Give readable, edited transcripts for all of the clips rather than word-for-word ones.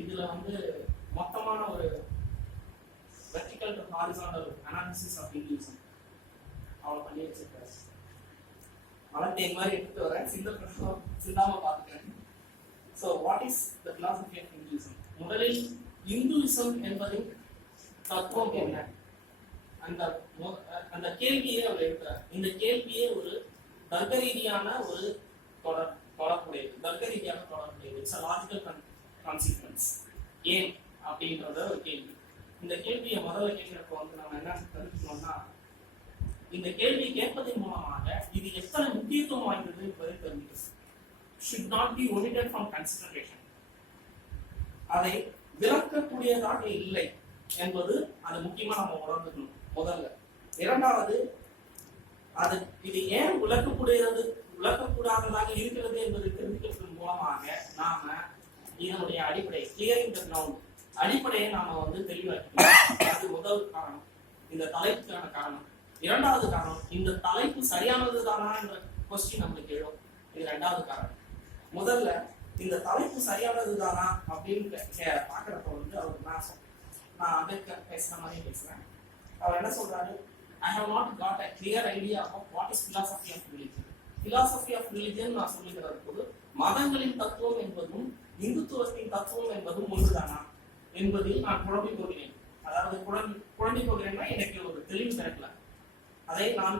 இதுல வந்து மொத்தமான ஒரு vertical to horizontal analysis of inclusion அவ்வளோ பண்ணி வச்சிருக்காரு. வளர்த்தே மாதிரி எடுத்துட்டு வரேன், சிந்தாம பார்த்துக்கிறேன். So what is the philosophy of Hinduism? முதலில் இந்துயிசம் என்பதின் தத்துவம் என்ன? அந்த கேள்வியே அவர் எழுதுறார். இந்த கேள்வியே ஒரு தர்க்க ரீதியான ஒரு தொடர்புடையது, தர்க்க ரீதியான தொடர்புடையது. It's a logical consequence. ஏன் அப்படின்றத ஒரு கேள்வி. இந்த கேள்வியை முதல்ல கேட்கிறப்ப வந்து நம்ம என்ன தெரிஞ்சுக்கணும்னா, இந்த கேள்வி கேட்பதன் மூலமாக இது எத்தனை முக்கியத்துவம் வாய்ந்தது என்பதை தெரிஞ்சுக்கிறது. should not be omitted from consideration. அதை விளக்கக்கூடியதாக இல்லை என்பது அது முக்கியமா நம்ம உணர்ந்துக்கணும் முதல்ல. இரண்டாவது, அது இது ஏன் விளக்கக்கூடாததாக இருக்கிறது என்பதை தெரிஞ்சுக்கிறதன் மூலமாக நாம இதனுடைய அடிப்படை கிளியரிங் தி கிரவுண்ட் அடிப்படையை நாம வந்து தெளிவாக்கிக்கலாம். அது முதல் காரணம், இந்த தலைப்புக்கான காரணம். இரண்டாவது காரணம், இந்த தலைப்பு சரியானது தானா என்ற கொஸ்டின் நம்மளுக்கு எழும். இது இரண்டாவது காரணம். முதல்ல இந்த தலைப்பு சரியானது தானா அப்படின்னு பாக்குறப்ப வந்து அவர் நான் அம்பேத்கர் பேசுற மாதிரி பேசுறேன். அவர் என்ன சொல்றாரு? I have not got a clear idea of what is philosophy of religion. Philosophy of religion நான் சொல்லுகிற போது மதங்களின் தத்துவம் என்பதும் இந்துத்துவத்தின் தத்துவம் என்பதும் ஒன்றுதானா என்பதில் நான் குழம்பி போகிறேன். அதாவது குழம்பி போகிறேன்னா எனக்கு ஒரு தெளிவு கிடைக்கல. அதை நான்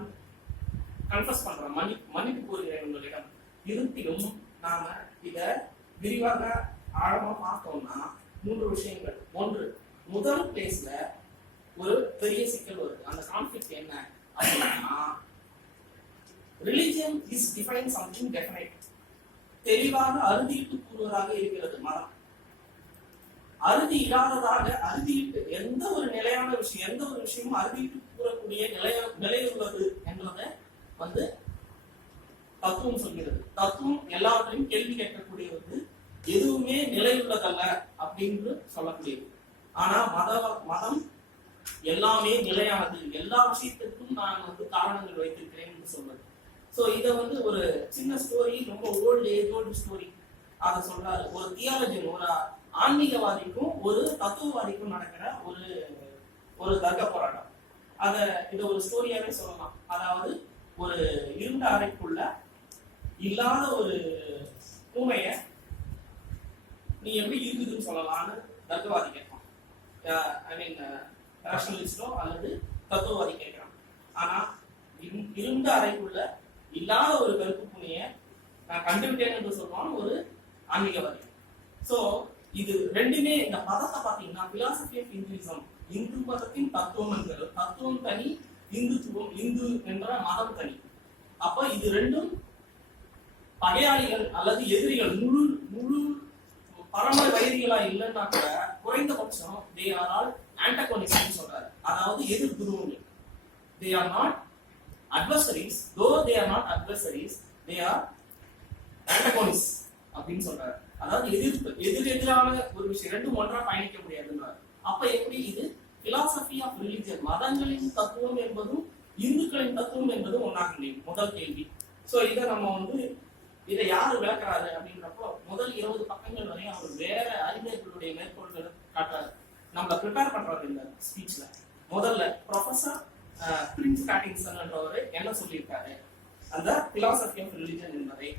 கன்ஃபஸ் பண்றேன், மன்னிப்பு கூறுகிறேன் உங்களிடம். இருப்பினும் நாம இத விரிவாக ஆழமா பார்த்தோம்னா 3 விஷயங்கள். ஒன்று, முதல் பிளேஸ்ல ஒரு பெரிய சிக்கல் வருது. அந்த கான்ஃப்ளிக்ட் என்ன அப்படின்னா, religion is define something definite. தெளிவாக அறுதியிட்டு கூறுவதாக இருக்கிறது மதம். அறுதி இல்லாததாக, அறுதியிட்டு எந்த ஒரு நிலையான விஷயம், எந்த ஒரு விஷயமும் அறுதியிட்டு கூறக்கூடிய நிலையுள்ளது என்பதை வந்து தத்துவம் சொல்கிறது. தத்துவம் எல்லாத்தையும் கேள்வி கேட்கக்கூடியது, எதுவுமே நிலையுள்ளதல்ல அப்படின்னு சொல்லக்கூடியது. ஆனா மதம் எல்லாமே நிலையானது, எல்லா விஷயத்திற்கும் நான் வந்து காரணங்கள் வைத்திருக்கிறேன் என்று சொல்றது. சோ இத வந்து ஒரு சின்ன ஸ்டோரி, ரொம்ப ஓல்டு ஸ்டோரி. அத சொல்றாரு. ஒரு தியாலஜியன், ஒரு ஆன்மீகவாதிக்கும் ஒரு தத்துவவாதிக்கும் நடக்கிற ஒரு தர்க்க போராட்டம். இத ஒரு ஸ்டோரியாவே சொல்லலாம். அதாவது ஒரு இருண்ட அறைக்குள்ள இல்லாத ஒரு பூமைய நீ எப்படி இருக்குதுன்னு சொல்லலாம்னு தர்க்கவாதி கேட்பான். ஐ மீன் ரேஷனலிஸ்டோ அல்லது தத்துவவாதி கேட்கிறான். ஆனா இருண்ட அறைக்குள்ள இல்லாத ஒரு கருப்பு பூனைய நான் கண்டுவிட்டேன் என்று சொல்லுவான் ஒரு ஆன்மீகவாதி. சோ இது ரெண்டுமே, இந்த மதத்தை பாத்தீங்கன்னா பிலாசபி ஆஃப் இந்துயிசம், இந்து மதத்தின் தத்துவம் என்கிறது. தத்துவம் தனி, இந்துத்துவம், இந்து என்ற மதம் தனி. அப்ப இது ரெண்டும் பகையாளிகள் அல்லது எதிரிகள், முழு பரம வைரிகளா இல்லைன்னா கூட குறைந்தபட்சம் they are all antagonists சொல்றாரு. அதாவது எதிர் துருவங்கள். they are not adversaries, though they are not adversaries, they are antagonists அப்படின்னு சொல்றாரு. அதாவது எதிரெதிரான ஒரு விஷயம், ரெண்டும் ஒன்றா பயணிக்க முடியாதுன்றார். அப்ப எப்படி இது பிலாசபி ஆஃப் ரிலிஜியன், மதங்களின் தத்துவம் என்பதும் இந்துக்களின் தத்துவம் என்பதும் ஒன்றாக முடியும்? முதல் கேள்வி. சோ இதை நம்ம வந்து இதை யாரு விளக்குறாரு அப்படின்றப்போ முதல் 20 பக்கங்கள் வரையும் அவர் வேற அறிஞர்களுடைய மேற்கோள்களை காட்டுறாரு. நம்மள ப்ரிப்பேர் பண்றாரு இந்த ஸ்பீச்ல. முதல்ல ப்ரொஃபசர் பிரின்ஸ் பேட்டிங்சன் என்றவர் என்ன சொல்லியிருக்காரு? அந்த பிலாசபி ஆஃப் ரிலிஜன் என்பதை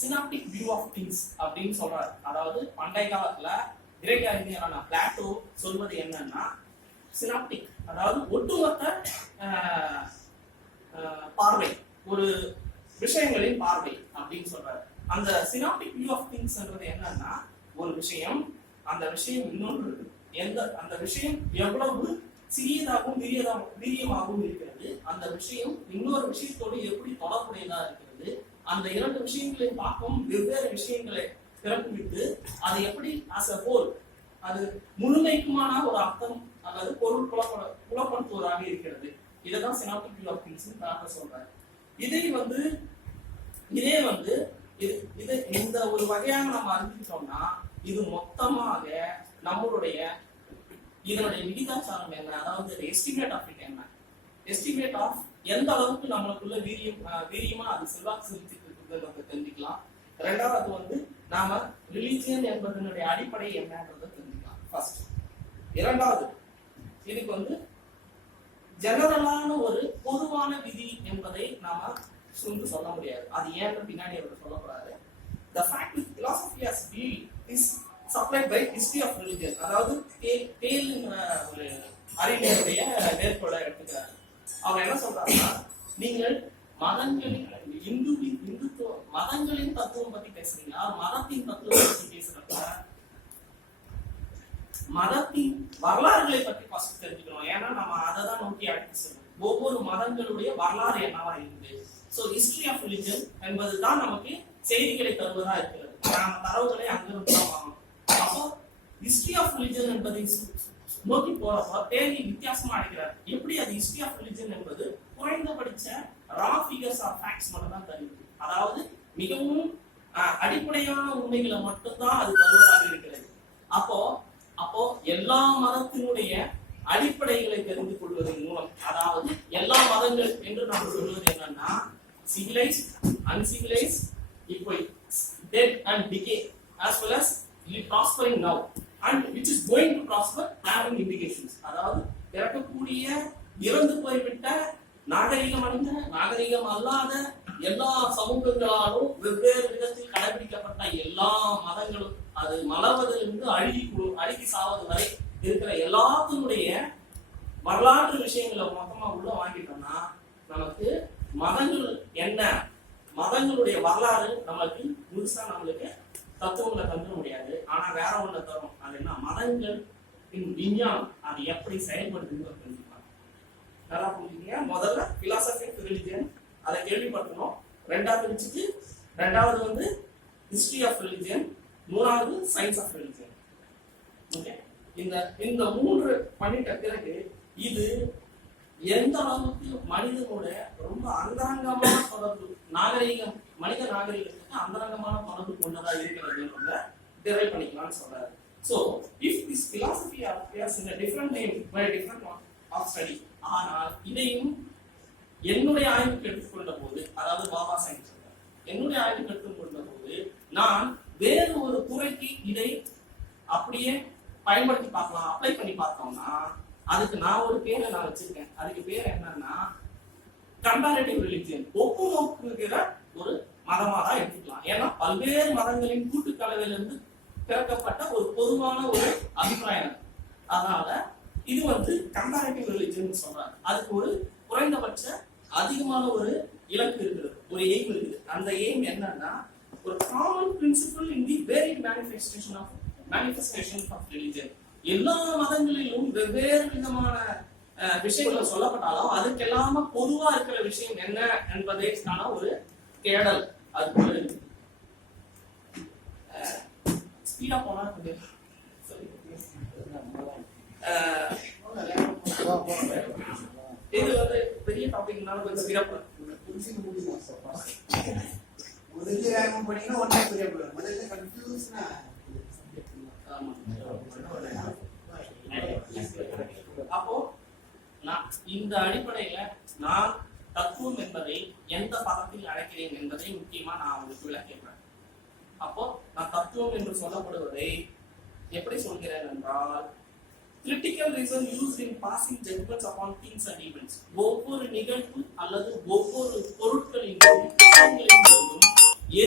சினாப்டிக் வியூ ஆஃப் திங்ஸ் அப்படின்னு சொல்றாரு. அதாவது பண்டைய காலத்துல கிரேக்க அறிஞரான பிளாட்டோ சொல்வது என்னன்னா, சினாப்டிக் அதாவது ஒட்டுமொத்த பார்வை, ஒரு விஷயங்களின் பார்வை அப்படின்னு சொல்றாரு. அந்த சினாப்டிக் வியூ ஆஃப் திங்ஸ் என்னன்னா, ஒரு விஷயம், அந்த விஷயம் இன்னொன்று, அந்த விஷயம் எவ்வளவு சிறியதாகவும் வீரியமாகவும் இருக்கிறது, அந்த விஷயம் இன்னொரு விஷயத்தோடு எப்படி தொடர்புடையதா இருக்கிறது, அந்த 2 விஷயங்களின் தாக்கம் வெவ்வேறு விஷயங்களை பிறப்பித்து அதை எப்படி as a whole, அது முழுமைக்குமான ஒரு அர்த்தம் அல்லது பொருள் புலப்படுத்துவதாக இருக்கிறது. இதைதான் சினாப்டிக் வியூ ஆஃப் திங்ஸ் சொல்றாரு. இதே வந்து இந்த ஒரு வகையாக நம்ம அறிஞ்சுக்கிட்டோம்னா இது மொத்தமாக நம்மளுடைய இதனுடைய விகிதாச்சாரம் என்ன, அதாவது எஸ்டிமேட் ஆஃப் இட் என்ன, எஸ்டிமேட் ஆஃப் எந்த அளவுக்கு நம்மளுக்குள்ள வீரியமா அது செல்வாக்கு செலுத்திட்டு இருக்குன்னு தெரிஞ்சுக்கலாம். ரெண்டாவது வந்து நாம ரிலிஜியன் என்பதனுடைய அடிப்படை என்னன்றதை தெரிஞ்சுக்கலாம் ஃபர்ஸ்ட். இரண்டாவது, இதுக்கு ஜெனரலான ஒரு பொதுவான விதி என்பதை நாம சொல்ல முடியாது. அது ஏன்னு பின்னாடி அவர் சொல்ல போறாரு. The fact with philosophy as belief is supplied by history of religion. அதாவது தேல்ங்கிற ஒரு அறிஞருடைய மேற்கோளை எடுத்துக்கிறார். அவர் என்ன சொல்றாருன்னா, நீங்கள் மதங்களின் இந்துத்துவ மதங்களின் தத்துவம் பத்தி பேசுறீங்களா, மதத்தின் தத்துவம் பத்தி பேசுறப்ப மதத்தின் வரலாறுகளை பற்றி ஃபர்ஸ்ட் தெரிஞ்சுக்கணும். ஏன்னா நம்ம அதை தான் நோக்கி அழைத்து செல்வோம். ஒவ்வொரு மதங்களுடைய வரலாறு என்னவா இருக்குது. ஸோ ஹிஸ்டரி ஆஃப் ரிலிஜன் என்பதுதான் நமக்கு செய்திகளை தருவதா இருக்கிறது. நாம தரவுகளை அங்கிருந்து தான் வாங்கணும். அப்போ ஹிஸ்டரி ஆஃப் ரிலிஜன் என்பதை நோக்கி போறப்போ தேதி வித்தியாசமா அழைக்கிறார். எப்படி அது ஹிஸ்டரி ஆஃப் ரிலிஜன் என்பது குறைந்தபட்ச ரா ஃபிகர்ஸ் ஆர் ஃபேக்ட்ஸ் மட்டும் தான் தருகிறது. அதாவது மிகவும் அடிப்படையான உண்மைகளை மட்டும்தான் அது தருவதாக இருக்கிறது. அப்போ எல்லா மதத்தினுடைய அடிப்படைகளை தெரிந்து கொள்வதன் மூலம், அதாவது எல்லா மதங்கள் என்று நாம் சொல்வது என்னன்னா, civilized, uncivilized, equal, dead and decay, as well as prospering now and which is going to prosper, having indications. அதாவது பிறக்கக்கூடிய இறந்து போய்விட்ட நாகரிகம் அடைந்த நாகரிகம் அல்லாத எல்லா சமூகங்களாலும் வெவ்வேறு விதத்தில் கடைபிடிக்கப்பட்ட எல்லா மதங்களும் அது மலர்வதிலிருந்து அழுகி சாவது வரை இருக்கிற எல்லாத்தினுடைய வரலாற்று விஷயங்களை மொத்தமா உள்ள வாங்கிட்டோம்னா நமக்கு மதங்கள் என்ன, மதங்களுடைய வரலாறு நம்மளுக்கு முழுசா நம்மளுக்கு தத்துவங்களை தந்துட முடியாது. ஆனா வேற ஒண்ணு தரும். அது என்ன, மதங்கள் விஞ்ஞானம் அது எப்படி செயல்படுதுன்னு தெரிஞ்சுக்கலாம். நல்லா புரிஞ்சுக்கீங்க. முதல்ல பிலாசபி ஆஃப் ரிலிஜியன் அதை கேள்விப்பட்டணும். ரெண்டாவது ஹிஸ்டரி ஆஃப் ரிலிஜியன், மூணாவது சயின்ஸ் ஆஃப் ரிலிஜியன். ஓகே, இந்த மூன்று பண்ணிட்ட பிறகு இது எந்த அளவுக்கு மனிதனோட ரொம்ப அந்தரங்கமான தொடர்பு, மனித நாகரிகத்துக்கு அந்தரங்கமான தொடர்பு கொண்டதா இருக்கிறது டிரைவ் பண்ணிக்கலாம்னு சொல்றாரு. So if this philosophy appears in a different name by a different of study, ஆனால் இதையும் என்னுடைய ஆய்வுக்கு எடுத்துக்கொண்ட போது, அதாவது பாபா சயின்ஸ் சொல்றாரு, என்னுடைய ஆய்வுக்கு எடுத்துக்கொண்ட போது நான் வேறு ஒரு துறைக்கு இதை அப்படியே பயன்படுத்தி பார்க்கலாம், அப்ளை பண்ணி பார்த்தோம்னா அதுக்கு நான் ஒரு பேரை நான் வச்சிருக்கேன். அதுக்கு பேர் என்னன்னா கம்பேரிட்டிவ் ரிலிஜியன், ஒப்பு நோக்குகிற ஒரு மதமா தான் எடுத்துக்கலாம். ஏன்னா பல்வேறு மதங்களின் கூட்டுக்கலவையிலிருந்து பிறக்கப்பட்ட ஒரு பொதுவான ஒரு அபிப்பிராயம். அதனால இது கம்பேரிட்டிவ் ரிலிஜியன் சொல்றாங்க. அதுக்கு ஒரு குறைந்தபட்ச அதிகமான ஒரு இலக்கு இருக்கிறது, ஒரு எய்ம் இருக்குது. அந்த எய்ம் என்னன்னா, ஒரு common principle in the varied manifestation of religion. எல்லா மதங்களிலும் வெவ்வேறு விதமான விஷயங்கள் சொல்லப்பட்டாலும் அதுக்கெல்லாம பொதுவா இருக்கிற விஷயம் என்ன என்பதற்கான ஒரு தேடல் அது ஸ்பீடா போனா இது பெரிய டாபிக்னால கொஞ்சம் ஸ்பீடா போறேன். அப்போ இந்த அடிப்படையில நான் தத்துவம் என்பதை எந்த பதத்தில் அழைக்கிறேன் என்பதை முக்கியமா நான் உங்களுக்கு விளக்கிறேன். அப்போ நான் தத்துவம் என்று சொல்லப்படுவதை எப்படி சொல்கிறேன் என்றால், critical reason used in passing judgments upon things and events. ஒவ்வொரு நிகழ்வு அல்லது ஒவ்வொரு பொருட்களின்